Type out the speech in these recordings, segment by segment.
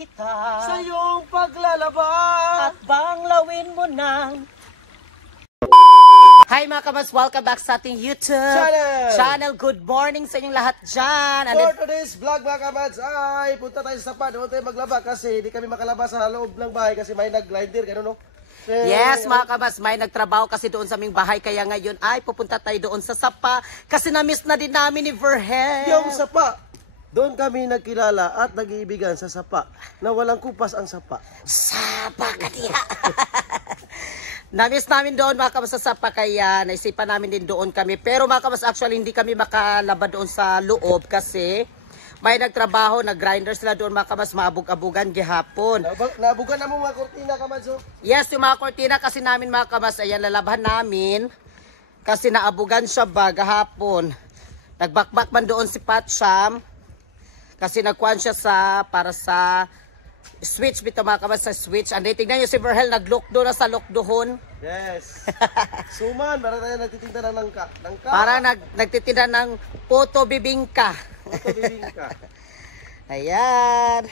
kita sa iyong paglalaba at banglawin mo ng... Hi mga kabats, welcome back sa ating YouTube channel. Good morning sa inyong lahat dyan. For today's vlog mga kabats ay punta tayo sa sapa. Doon tayo maglaba kasi hindi kami makalaba sa loob ng bahay kasi may nag-grinder, gano'n no? Yes mga kabats, may nagtrabaho kasi doon sa aming bahay. Kaya ngayon ay pupunta tayo doon sa sapa kasi na-miss na din namin ni Verhel. Yung sapa, doon kami nagkilala at nag-iibigan sa sapa na walang kupas ang sapa. Sapa ka diya. Na-miss namin doon mga kabas sa sapa kaya naisipan namin din doon kami. Pero mga kabas actually hindi kami makalaba doon sa loob kasi may nagtrabaho, nag-grinder sila doon mga kabas, maabog-abugan gihapon. Naabugan na mo mga kortina kabats. Yes, yung mga kortina kasi namin mga kabas, ayan lalabahan namin kasi naabugan siya ba gahapon. Nagbakbak man doon si Patcham kasi nagkuhan siya para sa switch bito mga kabas sa switch. Anday tingnan nyo si Verhel naglukdo na sa lokdohon. Yes. Suman, para tayo nagtitinda ng nangka. Para nagtitinda ng puto bibingka. Puto bibingka. Ayan.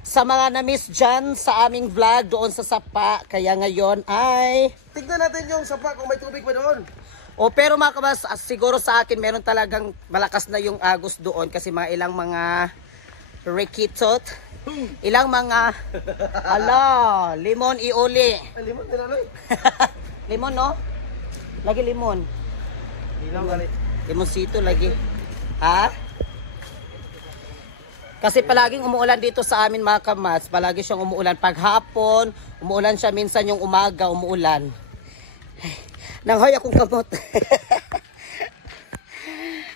Sa mga na-miss dyan sa aming vlog doon sa sapa. Kaya ngayon ay... Tignan natin yung sapa kung may tubig pa doon. O pero mga kabas, siguro sa akin meron talagang malakas na yung agos doon. Kasi mga ilang mga rikitot. Ilang mga limon iuli. Limon tinaloy. Limon no? Lagi limon. Limonsito lagi. Ha? Kasi palaging umuulan dito sa amin mga kamats. Palagi siyang umuulan. Pag hapon, umuulan siya. Minsan yung umaga, umuulan. Nanghoy akong kamot.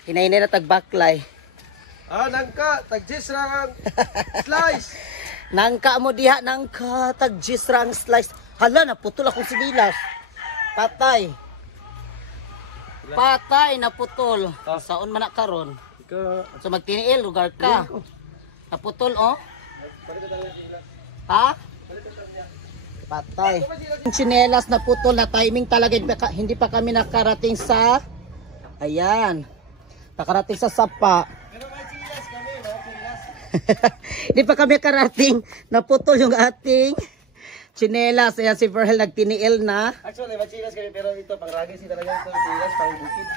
Hinahinay na tagbaklay. Nangka, tagjis lang slice. Nangka mo diha, nangka, tagjis lang slice. Hala, naputol akong sinilas. Patay. Patay, naputol. Saon man na karon? So magtiniil, lugar ka. Naputol, oh. Ha? Patay. Yung tsinelas naputol na timing talaga. Hindi pa kami nakarating sa... Ayan. Nakarating sa sapa. Hindi pa kami karating. Naputol yung ating tsinelas. Ayan si Verhel nagtiniil na. Actually, machilas kami pero ito pangragis talaga ito. Chinelas pang bukid.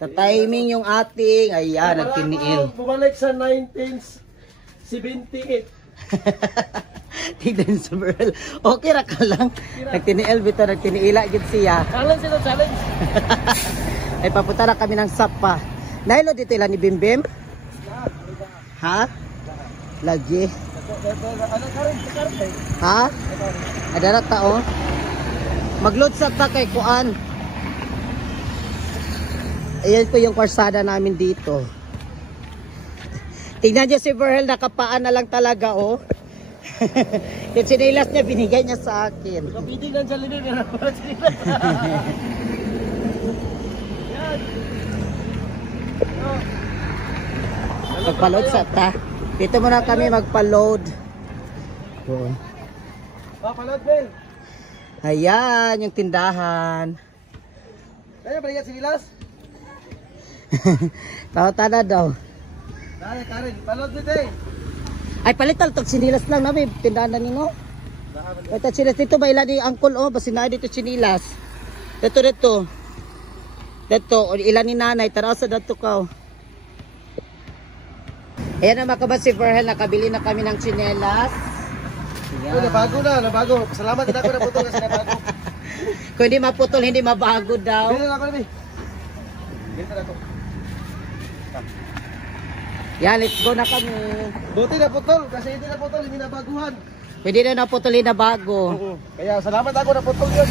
Na timing yung ating. Ayan, nagtiniil. Bumalik sa 1978. Tignan si Verhel. Okay ra ka lang. Nagtiniil bito, nagtiniila gid siya. Challenge ito, challenge. Ay papunta na kami ng sapa. Nailo dito ilan ni Bimbim? Ha? Lagi. Ha? Ada na tao? Magload sa ta kay kuan. Ayan po yung karsada namin dito. Tingnan niyo si Verhel, nakapaan na lang talaga oh. Yung sinilas niya, binigay niya sa akin. Kapiting lang sa linig. Magpa-load sa ta. Dito muna kami magpa-load. Papalod, Bel. Ayan, yung tindahan. Kaya balikat sinilas? Tawata na daw. Dali, Karen, palod dito eh. Ay, palital to sinilas lang namin. Tindahan na ninyo. Ito sinilas dito ba ilan ni uncle oh, basi na dito sinilas. Dito. Ilan ni nanay, tara sa dato ka. Ayan na mga kabats si Verhel, nakabili na kami ng tsinelas. Nabago. Salamat din ako na putol kasi nabago. Kung hindi maputol, hindi mabago daw. Dito na ako namin. Dito na ako. Yan, let's go na kami. Buti na putol kasi hindi na putol, hindi na baguhan. Pwede na naputol, hindi na bago. Kaya salamat ako na putol yun.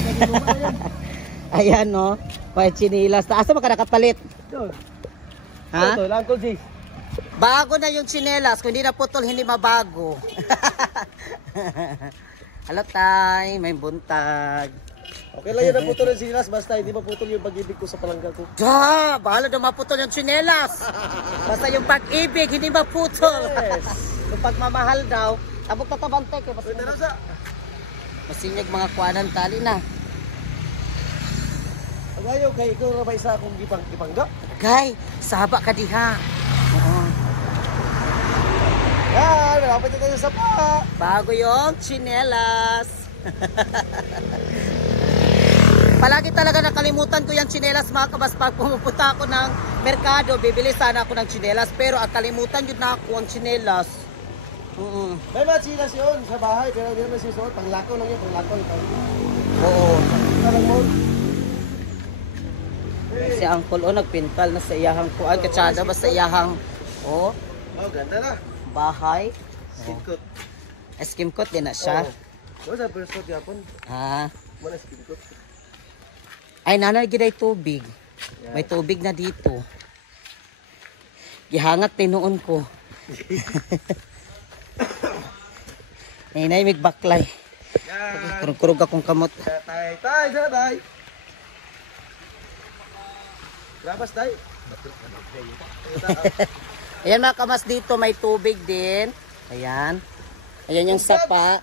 Ayan no, may tsinelas. Asa maka nakapalit? Ha? Ito, Uncle G. Bago na yung tsinelas, kung hindi na putol, hindi mabago. Halatay, may buntag. Okay lang yun na putol ng sinilas, basta hindi maputol yung pag-ibig ko sa palangga ko. Bahala na maputol yung tsinelas. Basta yung pag-ibig, hindi maputol. Yes. Yung pagmamahal daw, tabok tatabante ko. Masinyag mga kuwanan tali na. Ang ayaw kay ikaw na ba isa akong ipangga? Gay, saba ka diha. Oo. Yan, punta tayo sa sapa. Bago yung tsinelas. Palagi talaga nakalimutan ko yung tsinelas mga kabas. Pag pumupunta ako ng merkado, bibili sana ako ng tsinelas. Pero ang kalimutan yun na ako ang tsinelas. May mga chinas yun sa bahay, pero hindi naman sisuot. Panglakaw lang yun, panglakaw. Oo. Parang mall. Si Uncle O nagpintal na sa iyahang kuan. Katsada ba sa iyahang Oh, ganda na. bahay. Skin coat. Skim coat din na siya. Oh, sa first coat yapon. Ah. Mana skin coat. Ay, nanay giday tubig. May tubig na dito. Gihangat tinuon ko. Nay mig baklay. Yan. Kurog-kurog akong kamot. Tay. Labas, tay. Ayan mga kamas, dito may tubig din. Ayan. Ayan yung sapa.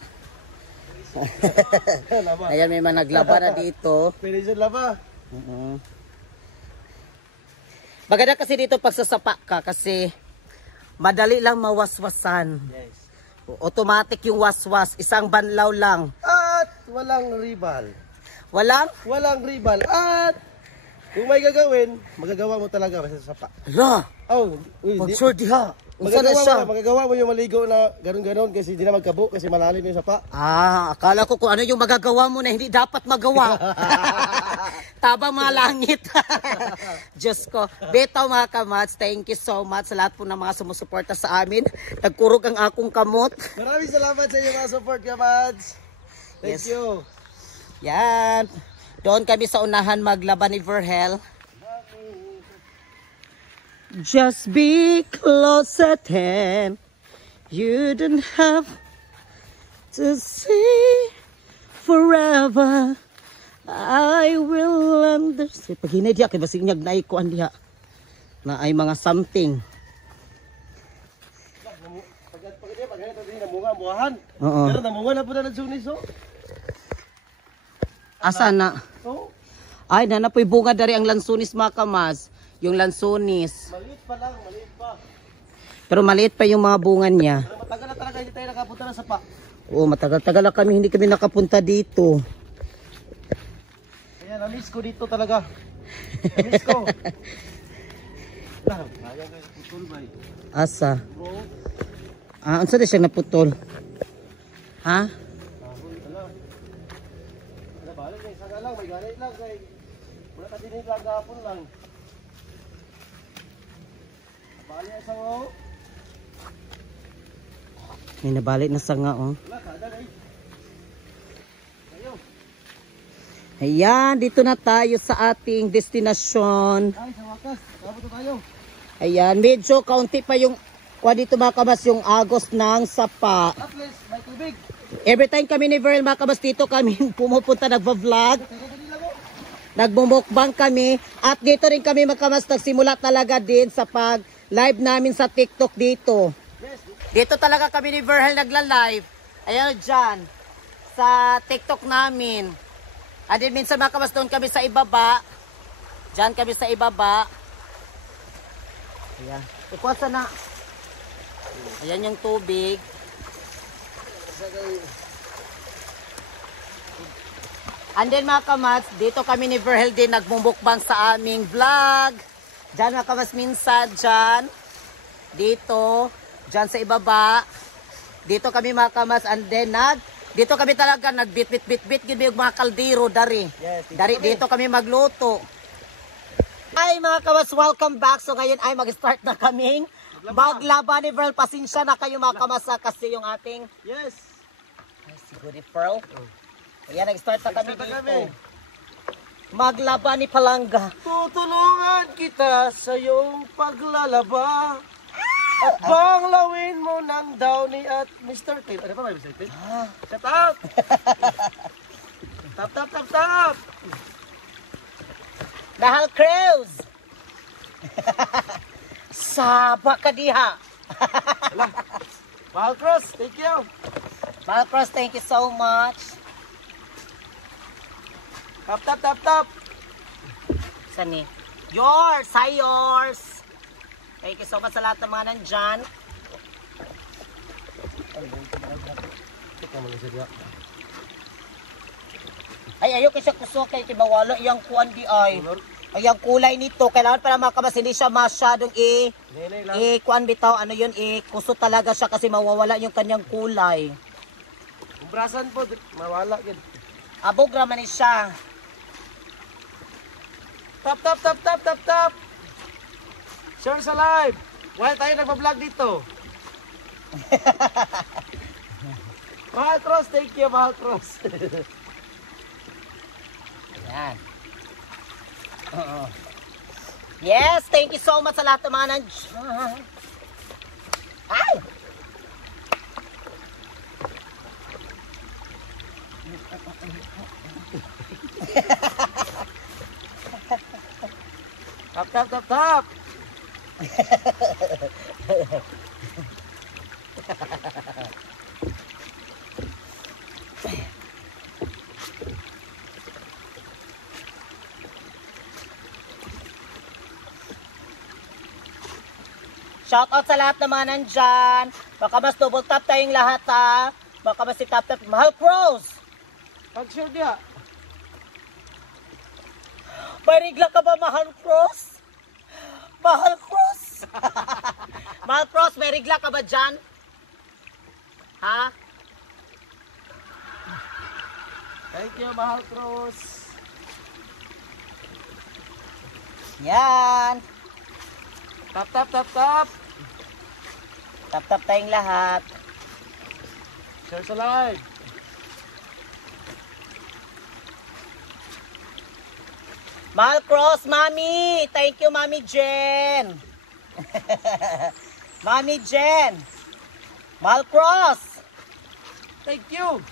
Ayan, may mga naglaba na dito. Pwede siya laba. Maganda kasi dito pag sasapa ka kasi madali lang mawaswasan. Yes. Automatic yung waswas. Isang banlaw lang. At walang rival. Walang Rival. At kung may gagawin, magagawa mo talaga basta sa sapa. Ala! Oh, Pag sure diha. Unsa na siya? Magagawa mo yung maligo na ganun-ganun kasi di na magkabo kasi malalim yung sapa. Ah, akala ko kung ano yung magagawa mo na hindi dapat magawa. Tabang mga langit. Diyos ko. Betaw mga kamats, thank you so much sa lahat po ng mga sumusuporta sa amin. Nagkurog ang akong kamot. Maraming salamat sa inyo mga support, kamads. Thank Yes. you. Yan. Doon kami sa unahan maglaban ni Verhel. Just be close at hand. You don't have to see forever. I will understand. Pag hinay diya, kaya basig niyag na ikuan diya. Na ay mga something. Pag ganito din, namunga ang buwahan. Oo. Pero namunga na po na nagsunis, oh. Asa na? Oh, Ay, nanapoy bunga dari ang lansunis mga kamas. Yung lansunis. maliit pa lang, maliit pa. Pero maliit pa yung mga bunga niya. Pero matagal na talaga hindi tayo nakapunta na sapa. Oo, matagal-tagal na kami, hindi kami nakapunta dito. Kaya na-miss ko dito talaga. Na-miss ko. Ayaw kayo putol ba? Asa? Bro, Ah, unsa na siya naputol? Ha? ahoy, ala. Ala, balik na isa nga lang, may ganit lang kay. Wala ka din lang gapon lang. Balik isa nga, oh. May nabalik na sanga, oh. Wala, kada na eh. Ayaw. Ayan, dito na tayo sa ating destinasyon. Ay, sa wakas, kapot na tayo. Ayan, medyo kaunti pa yung, kuha dito mga kabas, yung agos ng sapa. At least, may tubig. Every time kami ni Verl mga kabas, dito kami pumupunta nagva-vlog. Pero dali lang, oh. Nagmumukbang kami. At dito rin kami mga kabas, nagsimula talaga din sa pag-live namin sa TikTok dito. Yes, Dito talaga kami ni Verhel nagla-live. Ayan dyan. Sa TikTok namin. And then minsan mga kabas doon kami sa ibaba. Dyan kami sa ibaba. Ayan. Ikuwasa na. Ayan yung tubig. And then mga kamats, dito kami ni Verhel din nagmumukbang sa aming vlog. Dyan mga kamats minsan, dyan. Dito. Dyan sa ibaba. Dito kami mga kamats. And then dito kami talaga nagbit-bit-bit-bit yung mga kaldero dari. Yes, Dari dito kami magluto. Hi mga kamats, welcome back. So ngayon ay mag-start na kaming maglaban ni Pearl. Pasensya na kayo mga kamasa kasi yung ating yes. ay, siguro ni Pearl. Ayan, nag-start na kami Nag-start na dito. kami. Maglaban ni Palanga. Tutulungan kita sa iyong paglalaba. At banglawin mo ng Downy at Mr. Tape. Ano pa ba Mr. Tape? Shut up! Tap, tap, tap, tap! Dahil Crews! Saba ka diha! Mahal Cross, thank you! Malcross, thank you so much. Tap, tap, tap, tap! Saan eh? Yours! Hi, yours! Thank you so much sa lahat ng mga nandyan. ka mga sadya. Ay, ayoko siya kusok kay mawala iyang kuan di ay. Lord, Ay, ang kulay nito, kailangan pala mga kabas, hindi siya masyadong nenay lang. kuan bitaw, ano yun, kusot talaga siya kasi mawawala yung kanyang kulay. Umbrasan po, mawala gid. Abog raman ni siya. Tap, tap, tap, tap, tap, tap. Share sa live. While tayo nagpa-vlog dito. Mahal Cross, thank you, Mahal Cross. Ayan. Yes, thank you so much sa lahat ng mga Ay! Tap, tap, tap, tap. Shoutout sa lahat ng mga nandyan. Baka mas double tap tayong lahat ha. Baka mas si tap tap. Mahal Cross! Pag-share dia. Marigla ka ba, Mahal Cross? Mahal Cross? Mahal Cross, may rigla ka ba dyan? Ha? Thank you, Mahal Cross. Yan. Tap, tap, tap, tap. Tap tap tayong lahat. Share sa live. Mahal Cross, Mami. Thank you, Mami Jen. Mami Jen. Mahal Cross. Thank you.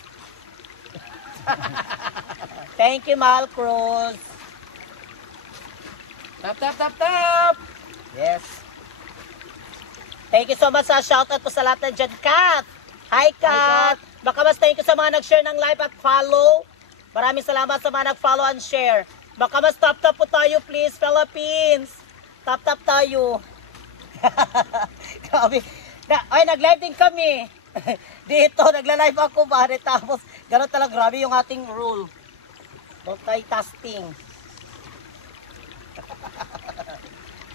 Thank you, Mahal Cross. Tap, tap, tap, tap. Yes. Thank you so much sa shoutout po sa lahat ng dyan. Kat. Hi, Kat. Baka mas thank you sa mga nag-share ng live at follow. Maraming salamat sa mga nag-follow and share. Baka mas tap-tap po tayo, please, Philippines. Tap-tap tayo. Grabe. Ay, nag-live din kami. Dito, nagla-live ako ba? Tapos, gano'n talaga, grabe yung ating rule. Multitasking.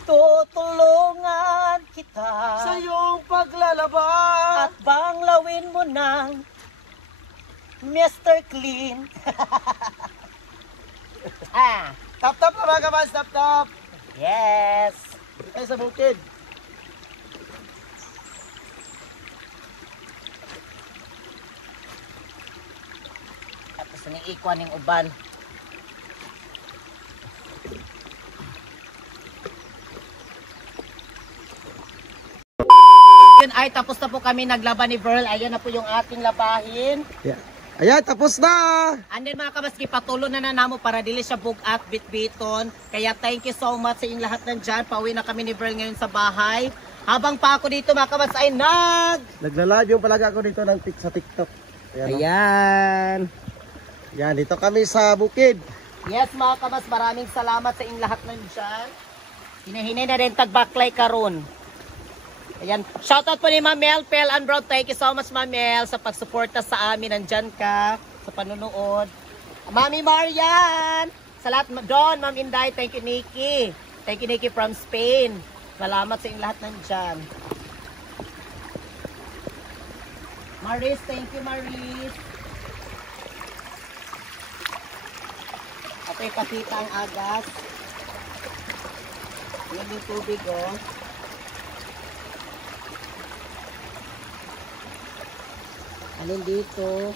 Tutulungan kita Sa iyong paglalaba. at banglawin mo ng Mr. Clean. Ah, Tap, tap na mga kabas, tap, tap. yes. Ay, sa bukid. Tapos ikuan ng uban. Yun ay tapos na po kami naglaban ni Verl. Ayan na po yung ating labahin. Yeah. Ayan, tapos na. And then mga kabaski, patulo na namo para dili siya bugat bitbiton. Kaya thank you so much sa inyong lahat nandyan. Pauwi na kami ni Verl ngayon sa bahay. Habang pa ako dito mga kabas ay Nagla-live yung palaga ako dito sa TikTok. Ayan. Ayan. Yan, dito kami sa bukid. Yes mga kabas, maraming salamat sa inyong lahat nandyan. Hinahinay na rin tagbaklay karon. Ayan. Shoutout po ni Ma'am Mel, Pel and Bro. Thank you so much Ma'am Mel sa pagsuporta sa amin. Nandyan ka sa panunood. Mami Marian. Sa lahat. Don, Ma'am Inday. Thank you Nikki. Thank you Nikki from Spain. Salamat sa inyong lahat nandyan. Maris, thank you Maris. Apoy pasita ang agas. Yan yung tubig oh. Alin dito.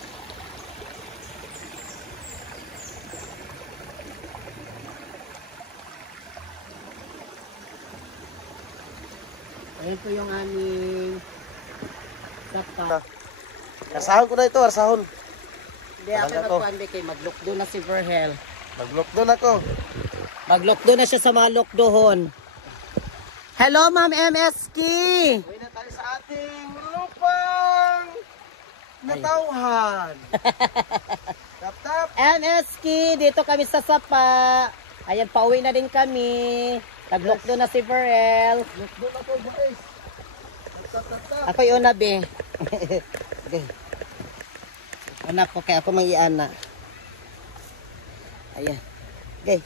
Ayan po yung aming sapa. Arsahon ko na ito, arsahon. Hindi ako nagpuan kay maglukdo na si Verhel. Mag-lockdown ako. Maglukdo na siya sa mga lukdohon. Hello Ma'am MSK! Uwi na tayo sa ating lupang natauhan. Tap, tap. MSK, dito kami sa Sapa. Ayan, pauwi na din kami. Naglukdo na si Verhel. Lockdown ako, guys. Tap, tap, tap, tap. Ako yung nabi. Okay. Anak ko, kaya ako mang-iana. Ayan. Okay.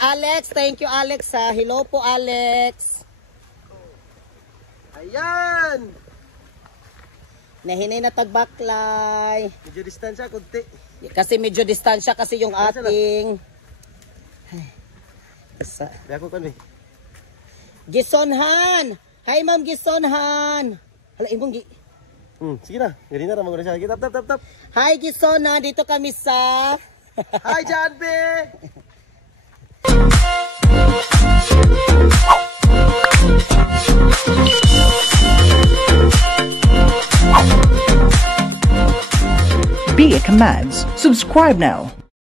Alex, thank you Alex ha. Hello po Alex. Ayan! Nahinay na tagbaklay. Medyo distansya, kunti. Kasi medyo distansya kasi yung ating... Ay, isa. Kaya ko kami. Gisonhan! Hi Ma'am Gisonhan! Hala, imong gi... Sige na. Ganyan na naman ko na siya. Tap, tap, tap, tap. Hi Gisonhan! Dito kami sa... Hi, John B! Be It Commands. Subscribe now.